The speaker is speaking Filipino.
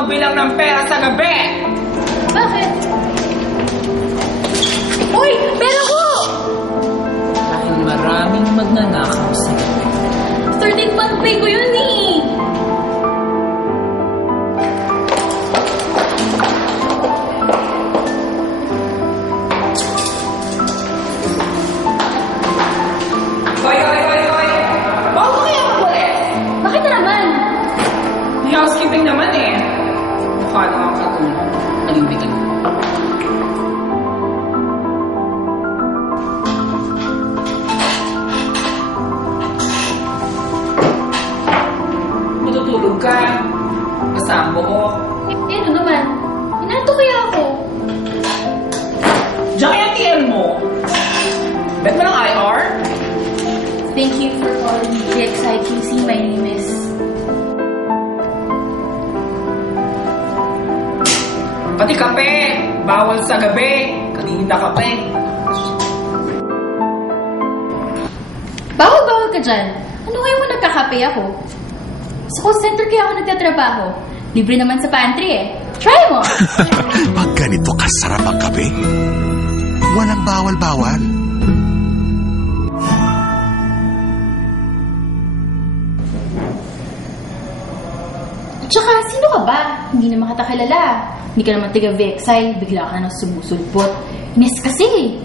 magbilang ng pera sa gabi! Bakit? Uy! Pera ko! Dahil maraming magnanakaw sa gabi. 13th month pay ko yun eh! Hoy! Bago kaya ako ulit? Bakit na naman? May housekeeping naman eh. Mukha lang ang katulong. Nalimbitan mo. Matutulog ka. Basta ang buhok. Eh, ano naman? Inato kaya ako? Diyan kaya TL mo. Bet mo ng IR? Thank you for calling DXIQC. My name is... Pati kape. Bawal sa gabi. Kanina kape. Bawal ka dyan. Ano kayo mo nagkakape ako? Sa call center kaya ako nagtatrabaho. Libre naman sa pantry eh. Try mo! Pag ganito kasarap ang kape, walang bawal-bawal. Tsaka, sino ka ba? Hindi naman kita kilala. Hindi ka naman taga-Vexay. Bigla ka na sumusulpot. Inis kasi.